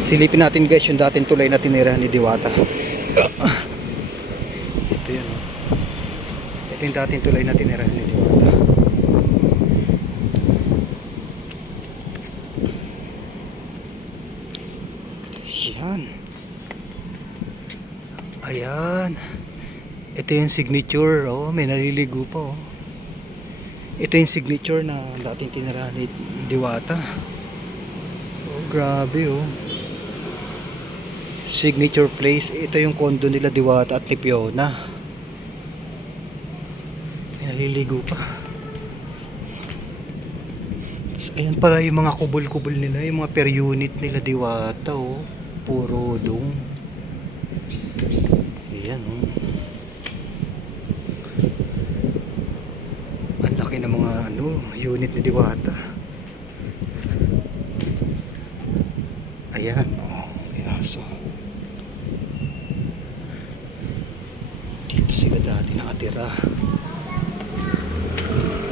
Silipin natin guys yung dating tulay na tinirahan ni Diwata. Ito yun. Ito yung dating tulay na tinirahan ni Diwata. Yan. Ayan. Ito yung signature. Oh, may naliligo pa oh. Ito yung signature na dating tinirahan ni Diwata. Oh, grabe oh. Signature place. Ito yung condo nila Diwata at Fiona. May naliligo pa. Tapos ayan pala yung mga kubol-kubol nila, yung mga per unit nila Diwata oh. Puro dong. Ayan oh. Ang laki ng mga unit ni Diwata. Ayan oh, may aso. Dito sila dati nakatira.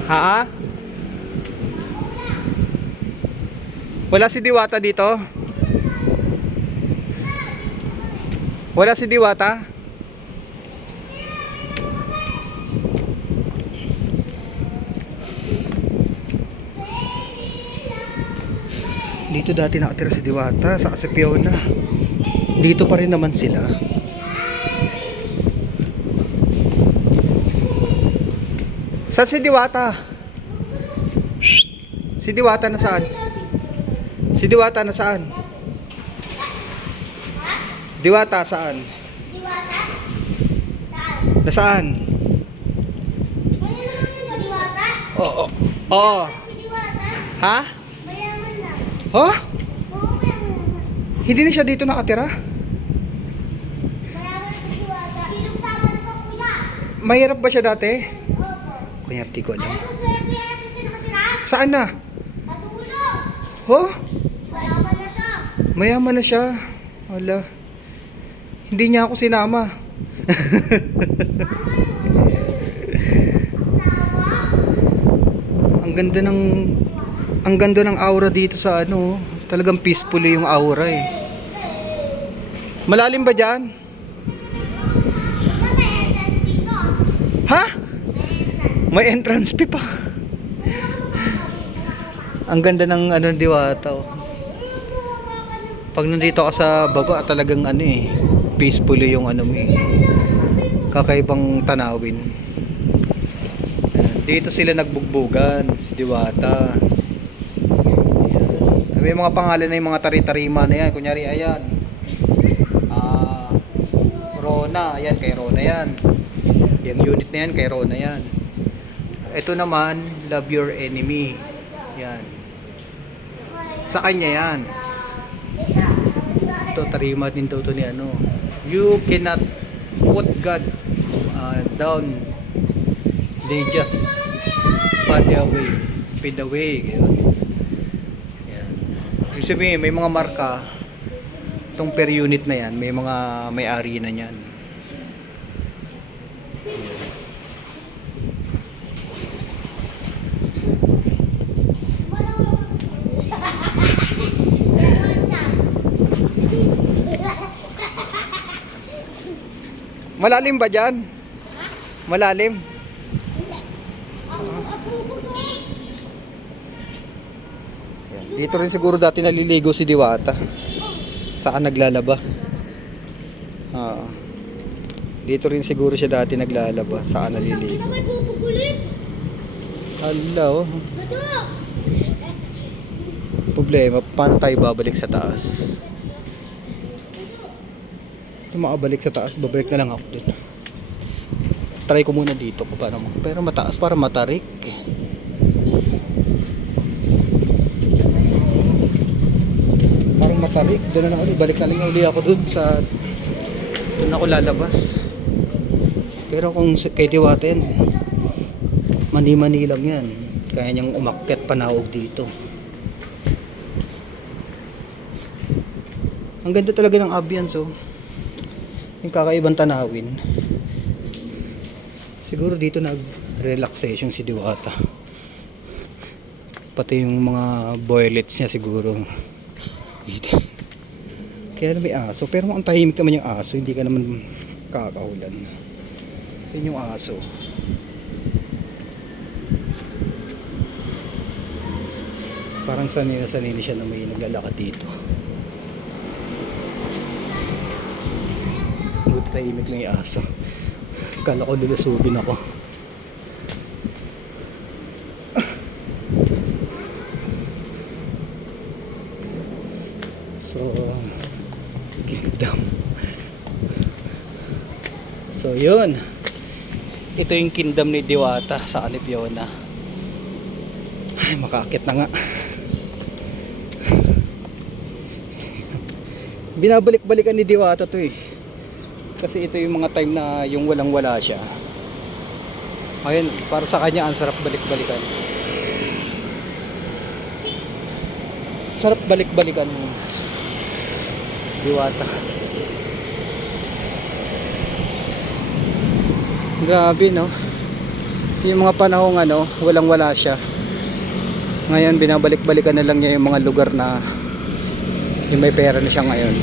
Ha? Wala si Diwata dito? Wala si Diwata? Dito dati nakatira si Diwata sa Fiona. Dito pa rin naman sila. Saan si Diwata? Si Diwata nasaan? Si Diwata nasaan? Diwata saan? Diwata? Saan? Nasaan? Mayaman na si Diwata? Oo. Oo. Si Diwata? Ha? Mayaman na. Huh? Oo, mayaman na. Hindi na siya dito nakatira? Mayaman si Diwata. Pinagtaman ko kuya. Mahirap ba siya dati? Opo. Kunyari di ko alam. Alam mo sa FBS na siya nakatira? Saan na? Sa dulo. Huh? Mayaman na siya. Mayaman na siya. Wala. Hindi niya ako sinama. Ang ganda ng aura dito sa ano, talagang peacefully yung aura eh. Malalim ba diyan? Kuya, may entrance dito. Ha? May entrance. May entrance fee pa. Ang ganda ng ano Diwata oh. Pag nandito ka sa baba, talagang ano eh, peacefully yung ano mo eh. Kakaibang tanawin. Dito sila nagbugbugan, si Diwata. Ayan. May mga pangalan na yung mga tari-tarima na yan. Kunyari, ayan. Rona, ayan, kay Rona yan. Yung unit na yan, kay Rona yan. Ito naman, Love Your Enemy. Yan. Sa kanya yan. Ito, tarima din daw to ni ano. You cannot put God down. They just fade away. Yan. Ibig sabihin, may mga marka. Itong per unit na yan, may mga may-ari na yan. Malalim ba dyan? Malalim? Yan. Dito rin siguro dati naliligo si Diwata. Saan naglalaba? Dito rin siguro siya dati naglalaba. Saan naliligo? May pupugulit. Hala oh. Gato. Problema, paano tayo babalik sa taas? Kung makabalik sa taas, babalik na lang ako dun. Try ko muna dito kung paano pero mataas para matarik. Parang matarik. Doon na lang ulit. Balik na lang uli ako dun sa... Doon ako lalabas. Pero kung kay Diwata yan, mani-mani lang yan. Kaya niyang umakyat panawag dito. Ang ganda talaga ng ambience oh. Yung kakaibang tanawin. Siguro dito nag-relaxation si Diwata. Pati yung mga boilets niya siguro dito. Kaya lang may aso. Pero ang tahimik naman yung aso. Hindi ka naman kakahulan. Yun yung aso. Parang sanay na siya na may naglalakad dito. Buti tahimik lang yung aso. Kala ko lulusubin ako. So, kingdom. So, yun. Ito yung kingdom ni Diwata sa Anipiona. Ay, makakit na nga. Binabalik-balikan ni Diwata to eh. Kasi ito yung mga time na yung walang-wala siya. Ayun, para sa kanya ang sarap balik-balikan. Sarap balik-balikan Diwata. Grabe no. Yung mga panahong walang-wala siya. Ngayon binabalik-balikan na lang niya yung mga lugar na yung may pera na siya ngayon.